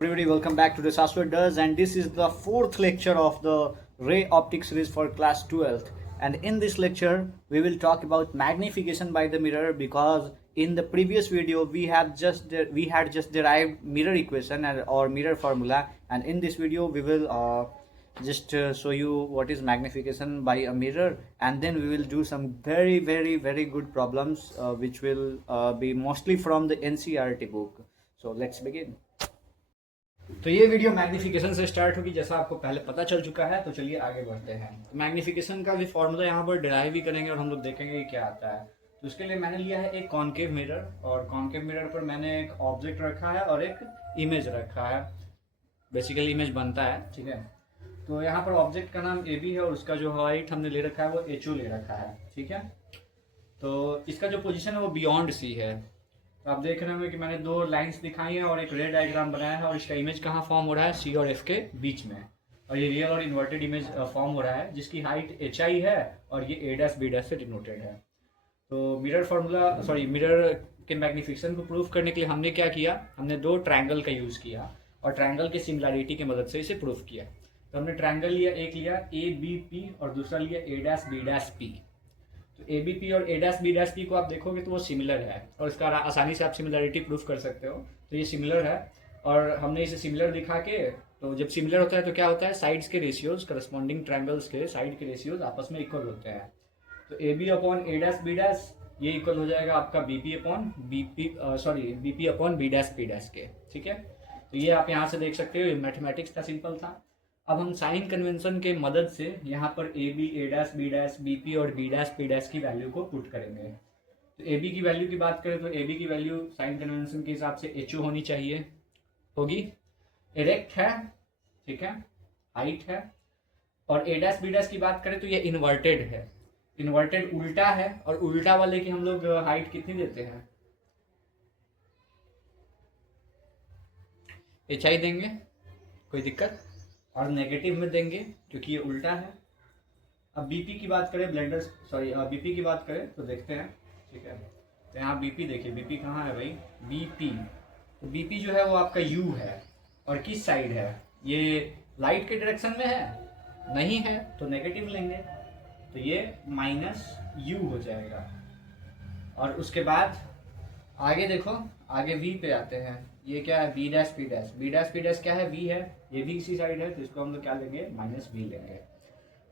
Everybody, welcome back to the Saswat Does, and this is the fourth lecture of the Ray Optics series for class 12th. And in this lecture, we will talk about magnification by the mirror, because in the previous video we had just derived mirror equation or mirror formula, and in this video we will just show you what is magnification by a mirror, and then we will do some very good problems which will be mostly from the NCERT book. So let's begin. तो ये video magnification से start होगी, जैसा आपको पहले पता चल चुका है। तो चलिए आगे बढ़ते हैं। तो मैग्निफिकेशन का भी फॉर्मूला यहाँ पर डिराइव भी करेंगे और हम लोग देखेंगे कि क्या आता है। तो उसके लिए मैंने लिया है एक कॉन्केव मिरर, और कॉन्केव मिरर पर मैंने एक ऑब्जेक्ट रखा है और एक इमेज रखा है। बेसिकली इमेज बनता है, ठीक है। तो यहाँ पर ऑब्जेक्ट का नाम ए बी है और उसका जो हाइट हमने ले रखा है वो एच ओ ले रखा है, ठीक है। तो इसका जो पोजिशन है वो बियॉन्ड सी है। तो आप देख रहे होंगे कि मैंने दो लाइंस दिखाई हैं और एक रे डायग्राम बनाया है, और इसका इमेज कहाँ फॉर्म हो रहा है, सी और एफ के बीच में। और ये रियल और इन्वर्टेड इमेज फॉर्म हो रहा है, जिसकी हाइट एच आई है और ये ए डैश बी डैश से डिनोटेड है। तो मिरर के मैग्निफिकेशन को प्रूफ करने के लिए हमने क्या किया, हमने दो ट्रायंगल का यूज़ किया और ट्रायंगल के सिमिलैरिटी की मदद से इसे प्रूफ किया। तो हमने ट्रायंगल लिया, एक लिया ए बी पी और दूसरा लिया ए डैश बी डैश पी। तो ए बी पी और ए डैश बी डैश पी को आप देखोगे तो वो सिमिलर है, और इसका आसानी से आप सिमिलरिटी प्रूफ कर सकते हो। तो ये सिमिलर है, और हमने इसे सिमिलर दिखा के, तो जब सिमिलर होता है तो क्या होता है, साइड्स के रेशियोज, करस्पॉन्डिंग ट्रायंगल्स के साइड के रेशियोज आपस में इक्वल होते हैं। तो A B upon A dash B dash ये इक्वल हो जाएगा आपका B P upon B P upon B dash P dash के, ठीक है। तो ये आप यहाँ से देख सकते हो, मैथमेटिक्स का सिंपल था। अब हम साइन कन्वेंशन के मदद से यहाँ पर A B A dash B P और बी डैश पी डैश की वैल्यू को पुट करेंगे। तो ए बी की वैल्यू की बात करें तो ए बी की वैल्यू साइन कन्वेंशन के हिसाब से एच ओ होनी चाहिए, होगी। इरेक्ट है, ठीक है, हाइट है। और ए डैश बी डैश की बात करें तो ये इन्वर्टेड है, इन्वर्टेड उल्टा है, और उल्टा वाले की हम लोग हाइट कितनी देते हैं, एच आई देंगे, कोई दिक्कत, और नेगेटिव में देंगे क्योंकि ये उल्टा है। अब बीपी की बात करें, बीपी की बात करें तो देखते हैं, ठीक है। तो यहाँ बीपी देखिए, बीपी कहाँ है भाई, बीपी। तो बीपी जो है वो आपका यू है, और किस साइड है, ये लाइट के डायरेक्शन में है, नहीं है तो नेगेटिव लेंगे, तो ये माइनस यू हो जाएगा। और उसके बाद आगे देखो, आगे वी पे आते हैं। ये क्या है, B dash P dash, B dash P dash क्या है, वी है, ये भी इसी साइड है, तो इसको हम लोग क्या लेंगे, माइनस वी लेंगे।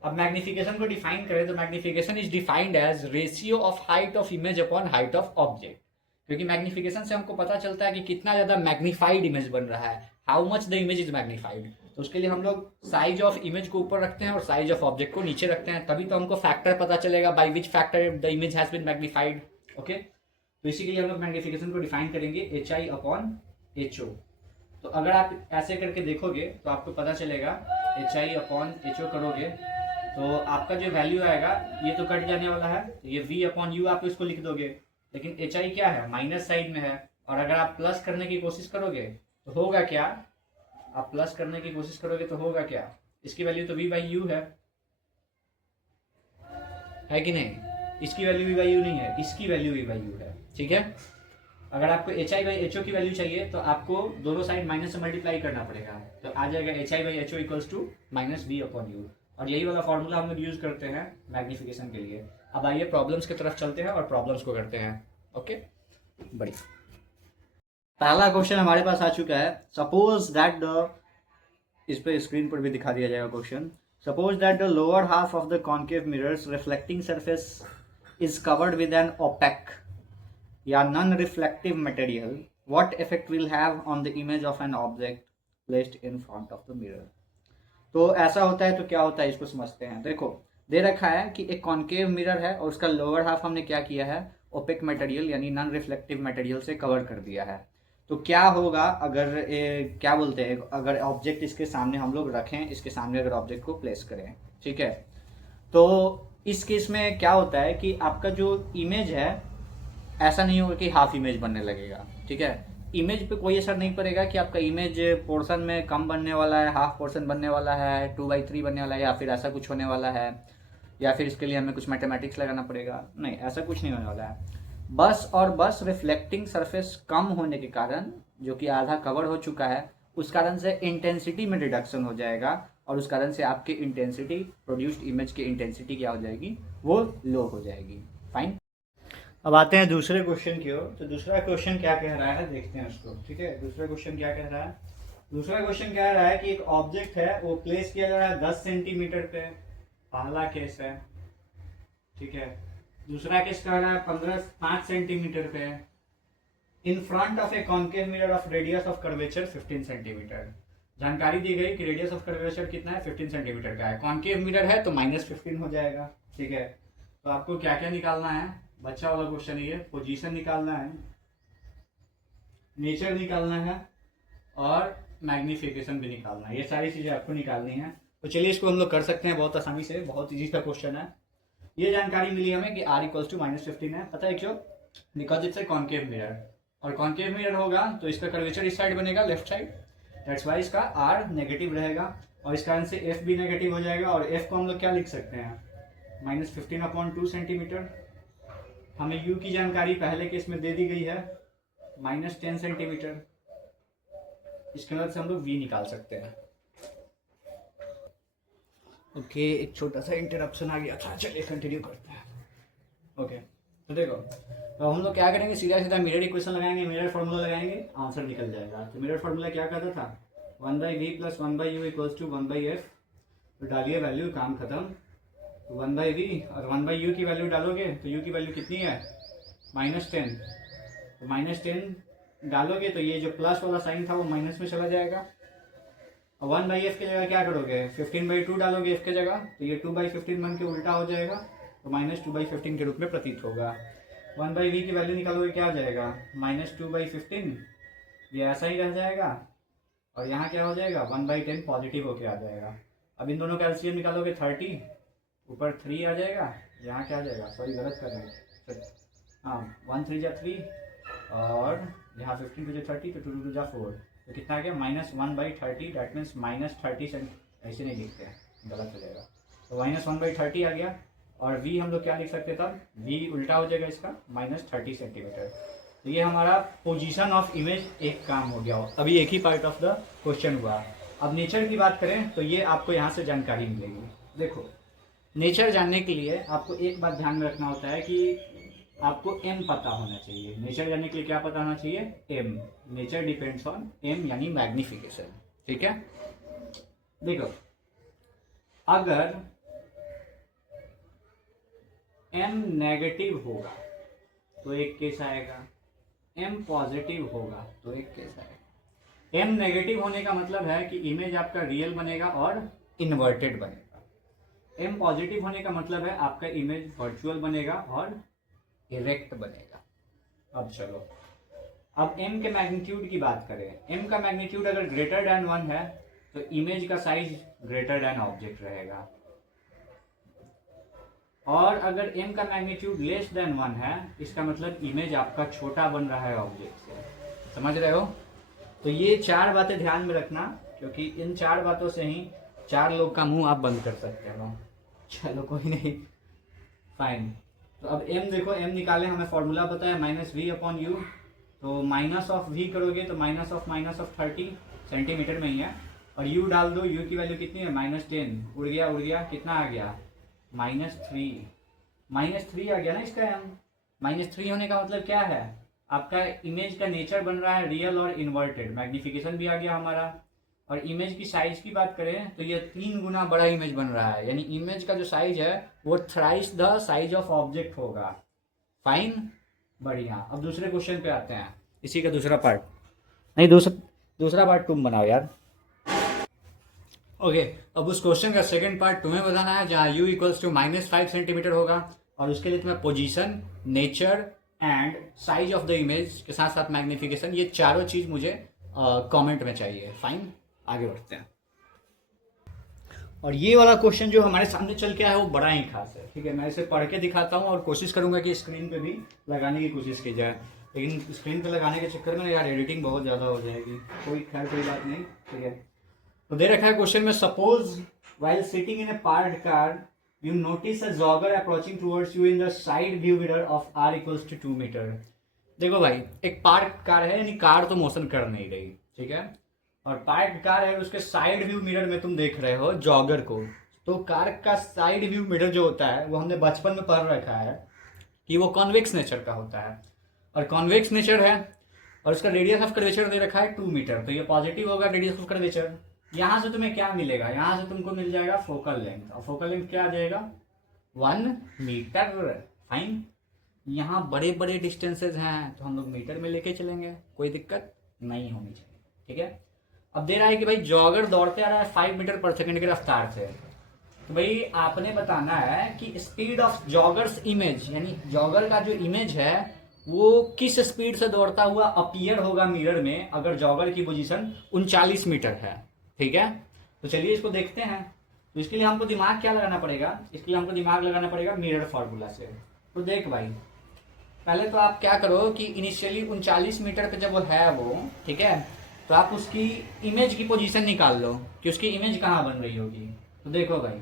अब मैग्निफिकेशन को डिफाइन करें तो magnification is defined as ratio of height of image upon height of object. क्योंकि मैग्निफिकेशन से हमको पता चलता है कि कितना ज़्यादा मैग्नीफाइड इमेज बन रहा है, how much the image is magnified. तो उसके लिए हम लोग साइज ऑफ इमेज को ऊपर रखते हैं और साइज ऑफ ऑब्जेक्ट को नीचे रखते हैं, तभी तो हमको फैक्टर पता चलेगा, by which factor the image has been magnified, okay. तो इसी के लिए हम लोग मैग्निफिकेशन को डिफाइन करेंगे H I upon H O. तो अगर आप ऐसे करके देखोगे तो आपको पता चलेगा, H I upon H O करोगे तो आपका जो वैल्यू आएगा ये तो कट जाने वाला है, तो ये वी अपॉन यू आप इसको लिख दोगे, लेकिन एच आई क्या है, माइनस साइड में है। और अगर आप प्लस करने की कोशिश करोगे तो होगा क्या, आप प्लस करने की कोशिश करोगे तो होगा क्या, इसकी वैल्यू तो वी बाई यू है कि नहीं, इसकी वैल्यू वी बाई यू नहीं है, इसकी वैल्यू वी बाई यू है, ठीक है। अगर आपको H I by H O की वैल्यू चाहिए तो आपको दोनों साइड माइनस से मल्टीप्लाई करना पड़ेगा, तो आ जाएगा H I by H O equals to minus V upon U. और यही वाला फॉर्मूला हम लोग यूज करते हैं मैग्निफिकेशन के लिए। अब आइए प्रॉब्लम्स की तरफ चलते हैं और प्रॉब्लम्स को करते हैं, ओके। बढ़िया, पहला क्वेश्चन हमारे पास आ चुका है। सपोज दैट द, इस पे स्क्रीन पर भी दिखा दिया जाएगा question. Suppose that the lower half of the concave mirrors reflecting surface is covered with an opaque या non reflective material, what effect will have on the image of an object placed in front of the mirror. तो ऐसा होता है तो क्या होता है, इसको समझते हैं। देखो, दे रखा है कि एक कॉन्केव मिरर है और उसका लोअर हाफ हमने क्या किया है, ओपेक मटेरियल यानी नॉन रिफ्लेक्टिव मटेरियल से कवर कर दिया है। तो क्या होगा अगर क्या बोलते हैं, अगर ऑब्जेक्ट इसके सामने हम लोग रखें, इसके सामने अगर ऑब्जेक्ट को प्लेस करें, ठीक है। तो इस केस में क्या होता है कि आपका जो इमेज है, ऐसा नहीं होगा कि हाफ इमेज बनने लगेगा, ठीक है। इमेज पे कोई असर नहीं पड़ेगा कि आपका इमेज पोर्शन में कम बनने वाला है, हाफ पोर्शन बनने वाला है, 2/3 बनने वाला है, या फिर ऐसा कुछ होने वाला है, या फिर इसके लिए हमें कुछ मैथमेटिक्स लगाना पड़ेगा, नहीं, ऐसा कुछ नहीं होने वाला है। बस और बस रिफ्लेक्टिंग सरफेस कम होने के कारण, जो कि आधा कवर हो चुका है, उस कारण से इंटेंसिटी में रिडक्शन हो जाएगा और उस कारण से आपकी इंटेंसिटी, प्रोड्यूस्ड इमेज की इंटेंसिटी क्या हो जाएगी, वो लो हो जाएगी। फाइन। अब आते हैं दूसरे क्वेश्चन की ओर। तो दूसरा क्वेश्चन क्या कह रहा है देखते हैं उसको। ठीक है, दूसरा क्वेश्चन क्या कह रहा है। दूसरा क्वेश्चन कह रहा है कि एक ऑब्जेक्ट है वो प्लेस किया जा रहा है 10 सेंटीमीटर पे, पहला केस है। ठीक है, दूसरा केस कह रहा है 5 सेंटीमीटर पे, इन front of a concave mirror of radius of curvature 15 centimetre. जानकारी दी गई कि रेडियस ऑफ कर्वेचर कितना है, 15 सेंटीमीटर का है। कॉन्केव मिरर है तो -15 हो जाएगा। ठीक है, तो आपको क्या क्या निकालना है, बच्चा वाला क्वेश्चन ये, पोजीशन निकालना है, नेचर निकालना है और मैग्निफिकेशन भी निकालना है। ये सारी चीजें आपको निकालनी है। तो चलिए इसको हम लोग कर सकते हैं बहुत आसानी से, बहुत इजी सा क्वेश्चन है। ये जानकारी मिली हमें कि r = -15 है। पता है क्यों? Because it's a concave mirror, और कॉन्केव मिरर होगा तो इसका कर्वेचर इस साइड बनेगा, लेफ्ट साइड। दैट्स वाई इसका r नेगेटिव रहेगा और इस कारण से f भी नेगेटिव हो जाएगा। और f को हम लोग क्या लिख सकते हैं, -15/2 सेंटीमीटर। हमें u की जानकारी पहले केस में दे दी गई है, -10 सेंटीमीटर। इसके मदद से हम लोग v निकाल सकते हैं। ओके, एक छोटा सा इंटरप्शन आ गया था, चलिए कंटिन्यू करते हैं। ओके, तो देखो, तो हम लोग क्या करेंगे, सीधा सीधा मिरर इक्वेशन लगाएंगे, मिरर फार्मूला लगाएंगे, आंसर निकल जाएगा। तो मिरर फार्मूला क्या कहता था, 1/v + 1/u = 1/f। तो डालिए वैल्यू, काम खत्म। तो 1/v और 1/u की वैल्यू डालोगे तो u की वैल्यू कितनी है, -10। तो -10 डालोगे तो ये जो प्लस वाला साइन था वो माइनस में चला जाएगा। और 1/f की जगह क्या करोगे, 15/2 डालोगे f की जगह, तो ये 2/15 बन के उल्टा हो जाएगा, तो -2/15 के रूप में प्रतीत होगा। 1/v की वैल्यू निकालोगे, क्या हो जाएगा, -2/15, ये ऐसा ही रह जाएगा। और यहाँ क्या हो जाएगा, 1/10 पॉजिटिव होके आ जाएगा। अब इन दोनों का एलसीएम निकालोगे 30, ऊपर 3 आ जाएगा, यहाँ क्या आ जाएगा, सॉरी गलत कर रहे हैं, हाँ 1 3 जा 3 और यहाँ 15 2 जा 30, तो 2 2 जा 4, तो कितना आ गया, -1/30। दैट मीन्स -30 ऐसे नहीं लिखते हैं, गलत हो जाएगा। तो -1/30 आ गया। और v हम लोग क्या लिख सकते तब, v उल्टा हो जाएगा इसका, -30 सेंटीमीटर। तो ये हमारा पोजीशन ऑफ इमेज एक काम हो गया। अभी एक ही पार्ट ऑफ द क्वेश्चन हुआ। अब नेचर की बात करें तो ये आपको यहाँ से जानकारी मिलेगी। देखो, नेचर जानने के लिए आपको एक बात ध्यान में रखना होता है कि आपको m पता होना चाहिए। नेचर जानने के लिए क्या पता होना चाहिए, m। Nature depends on m यानी मैग्निफिकेशन। ठीक है, देखो अगर m नेगेटिव होगा तो एक केस आएगा, m पॉजिटिव होगा तो एक केस आएगा। m नेगेटिव होने का मतलब है कि इमेज आपका रियल बनेगा और इन्वर्टेड बनेगा। m पॉजिटिव होने का मतलब है आपका इमेज वर्चुअल बनेगा और इरेक्ट बनेगा। अब चलो, अब m के मैग्नीट्यूड की बात करें। m का मैग्नीट्यूड अगर ग्रेटर देन 1 है तो इमेज का साइज ग्रेटर देन ऑब्जेक्ट रहेगा, और अगर m का मैग्नीट्यूड लेस देन 1 है, इसका मतलब इमेज आपका छोटा बन रहा है ऑब्जेक्ट से। समझ रहे हो? तो ये 4 बातें ध्यान में रखना, क्योंकि इन 4 बातों से ही 4 लोग का मुंह आप बंद कर सकते हो। चलो कोई नहीं, फाइन। तो अब m देखो, m निकाले, हमें फॉर्मूला पता है -v/u। तो -v करोगे तो -30 सेंटीमीटर में ही है, और u डाल दो, u की वैल्यू कितनी है, -10। उड़ गया, कितना आ गया, -3 आ गया ना इसका m। -3 होने का मतलब क्या है, आपका इमेज का नेचर बन रहा है रियल और इन्वर्टेड। मैग्निफिकेशन भी आ गया हमारा। और इमेज की साइज की बात करें तो ये 3 गुना बड़ा इमेज बन रहा है, यानी इमेज का जो साइज है वो thrice the size of object होगा। फाइन, बढ़िया। अब दूसरे क्वेश्चन पे आते हैं, इसी का दूसरा पार्ट नहीं, दूसरा पार्ट तुम बनाओ यार। ओके, अब उस क्वेश्चन का सेकंड पार्ट तुम्हें बताना है, जहाँ u = -5 सेंटीमीटर होगा, और उसके लिए तुम्हें position, nature and size of the image के साथ साथ मैग्निफिकेशन, ये चारों चीज मुझे कमेंट में चाहिए। फाइन, आगे बढ़ते हैं। और ये वाला क्वेश्चन जो हमारे सामने चल के आया है वो बड़ा ही खास है। ठीक है, मैं इसे पढ़ के दिखाता हूँ और कोशिश करूंगा कि स्क्रीन पे भी लगाने की कोशिश की जाए, लेकिन स्क्रीन पे लगाने के चक्कर में यार एडिटिंग बहुत ज़्यादा हो जाएगी। कोई बात नहीं। ठीक है, तो दे रखा है क्वेश्चन में, suppose while sitting in a parked car you notice a jogger approaching towards you in the side view mirror of r = 2 metre. देखो भाई, एक पार्क कार है, यानी कार तो मोशन कर नहीं रही, ठीक है, और पार्क कार है, उसके साइड व्यू मिरर में तुम देख रहे हो जॉगर को। तो कार का साइड व्यू मिरर जो होता है वो हमने बचपन में पढ़ रखा है कि वो कॉन्वेक्स नेचर का होता है, और कॉन्वेक्स नेचर है और उसका रेडियस ऑफ कर्वेचर दे रखा है 2 मीटर, तो ये पॉजिटिव होगा रेडियस ऑफ कर्वेचर। यहाँ से तुम्हें क्या मिलेगा, यहाँ से तुमको मिल जाएगा फोकल लेंथ, और फोकल लेंथ क्या आ जाएगा 1 मीटर। फाइन। यहाँ बड़े बड़े डिस्टेंसेज हैं तो हम लोग मीटर में लेके चलेंगे, कोई दिक्कत नहीं होनी चाहिए। ठीक है। अब दे रहा है कि भाई जॉगर दौड़ते आ रहा है 5 मीटर पर सेकंड की रफ्तार से, तो भाई आपने बताना है कि स्पीड ऑफ जॉगर्स इमेज, यानी जॉगर का जो इमेज है वो किस स्पीड से दौड़ता हुआ अपीयर होगा मिरर में अगर जॉगर की पोजीशन 39 मीटर है। ठीक है। तो चलिए इसको देखते हैं। तो इसके लिए हमको दिमाग क्या लगाना पड़ेगा, इसके लिए हमको दिमाग लगाना पड़ेगा मिरर फॉर्मूला से। तो देख भाई, पहले तो आप क्या करो कि इनिशियली 39 मीटर पे जब वो है वो, ठीक है, तो आप उसकी इमेज की पोजीशन निकाल लो कि उसकी इमेज कहाँ बन रही होगी। तो देखो भाई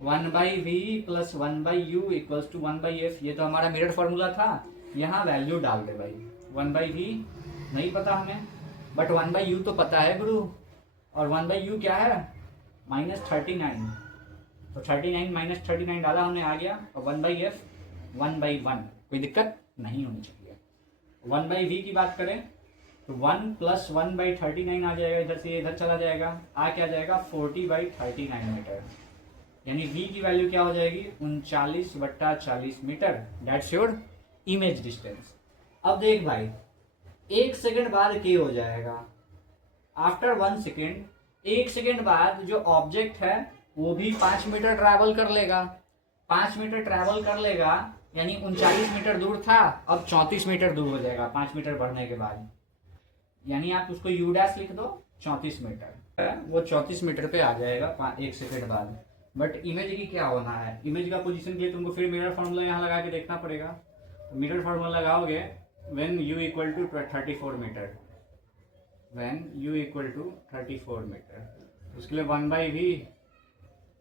1/v plus 1/u equals to 1/f, ये तो हमारा मिरर फॉर्मूला था। यहाँ वैल्यू डाल दे भाई, 1/v नहीं पता हमें, बट 1/u तो पता है गुरु, और 1/u क्या है -39, तो 39 -39 डाला हमने, आ गया। और 1/f 1/1, कोई दिक्कत नहीं होनी चाहिए। 1/v की बात करें तो 1 प्लस 1/39 आ जाएगा, इधर से इधर चला जाएगा, आ क्या जाएगा 40/39 मीटर, यानी v की वैल्यू क्या हो जाएगी 39/40 metre. That's your image distance. अब देख भाई 1 सेकेंड बाद k हो जाएगा, आफ्टर 1 सेकेंड, 1 सेकेंड बाद जो ऑब्जेक्ट है वो भी 5 मीटर ट्रैवल कर लेगा, 5 मीटर ट्रैवल कर लेगा, यानी 39 मीटर दूर था, अब 34 मीटर दूर हो जाएगा 5 मीटर बढ़ने के बाद, यानी आप उसको u डैश लिख दो 34 मीटर, वो 34 मीटर पे आ जाएगा 1 सेकेंड बाद। बट इमेज की क्या होना है, इमेज का पोजीशन के लिए तुमको फिर मिरर फार्मूला यहाँ लगा के देखना पड़ेगा। मिरर फार्मूला लगाओगे when u equal to 34 metre, when u equal to 34 metre, उसके लिए 1/v,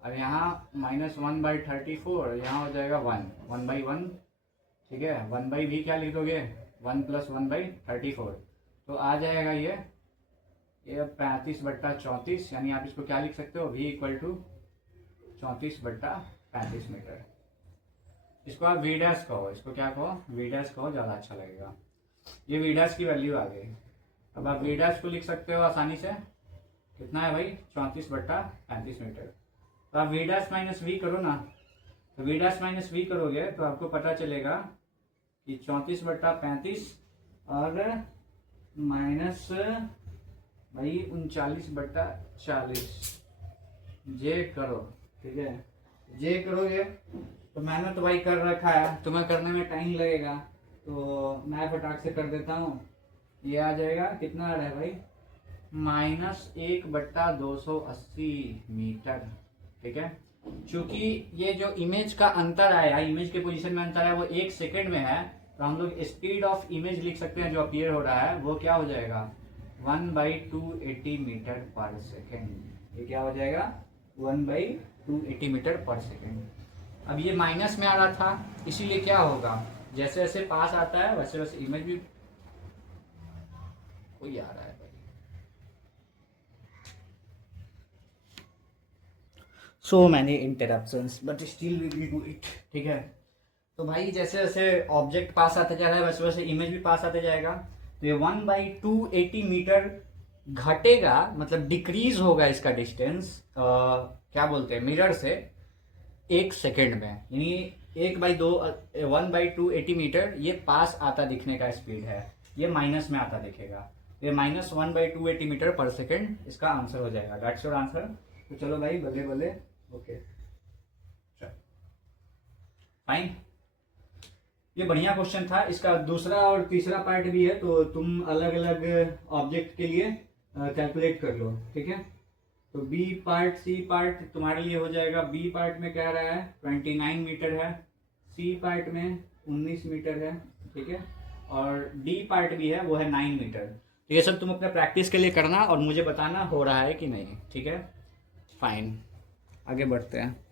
और यहाँ -1/34, यहाँ हो जाएगा 1/1, ठीक है। 1/v क्या लिख दोगे 1 प्लस 1/34, तो आ जाएगा ये 35/34, यानी आप इसको क्या लिख सकते हो v इक्वल टू 34/35 मीटर। इसको आप v डैश कहो, इसको क्या कहो v डैश कहो, ज़्यादा अच्छा लगेगा। ये v डैश की वैल्यू आ गई। अब आप v डैश को लिख सकते हो आसानी से, कितना है भाई 34/35 मीटर। तो आप v डैश माइनस v करो ना, तो v डैश माइनस v करोगे तो आपको पता चलेगा कि 34/35 और माइनस भाई 39/40, जे करो, ठीक है। जे करोगे तो मैंने तो भाई कर रखा है, तुम्हें करने में टाइम लगेगा, तो मैं फटाक से कर देता हूँ। ये आ जाएगा, कितना आ रहा है भाई -1/280 मीटर, ठीक है। चूंकि ये जो इमेज का अंतर आया, इमेज के पोजीशन में अंतर है वो 1 सेकेंड में है, तो हम लोग स्पीड ऑफ इमेज लिख सकते हैं जो अपीयर हो रहा है, वो क्या हो जाएगा 1/280 मीटर पर सेकेंड। ये क्या हो जाएगा 1/280 मीटर पर सेकेंड। अब ये माइनस में आ रहा था, इसीलिए क्या होगा जैसे जैसे पास आता है वैसे वैसे इमेज भी कोई आ रहा है भाई। So many interruptions but still we will do it, ठीक है। तो भाई जैसे जैसे ऑब्जेक्ट पास आते जा रहा है वैसे वैसे इमेज भी पास आते जाएगा, तो ये 1/280 मीटर घटेगा, मतलब डिक्रीज होगा इसका डिस्टेंस, क्या बोलते हैं मिरर से 1 सेकेंड में, यानी 1/280 मीटर ये पास आता दिखने का स्पीड है, ये माइनस में आता दिखेगा, ये -1/280 मीटर पर सेकेंड इसका आंसर हो जाएगा। That's your answer. तो चलो भाई बल्ले बल्ले, ओके फाइन। ये बढ़िया क्वेश्चन था, इसका दूसरा और तीसरा पार्ट भी है, तो तुम अलग अलग ऑब्जेक्ट के लिए कैलकुलेट कर लो, ठीक है। तो बी पार्ट सी पार्ट तुम्हारे लिए हो जाएगा। बी पार्ट में क्या रहा है 29 मीटर है, सी पार्ट में 19 मीटर है, ठीक है, और डी पार्ट भी है वो है 9 मीटर। तो ये सब तुम अपने प्रैक्टिस के लिए करना और मुझे बताना हो रहा है कि नहीं, ठीक है। फाइन, आगे बढ़ते हैं।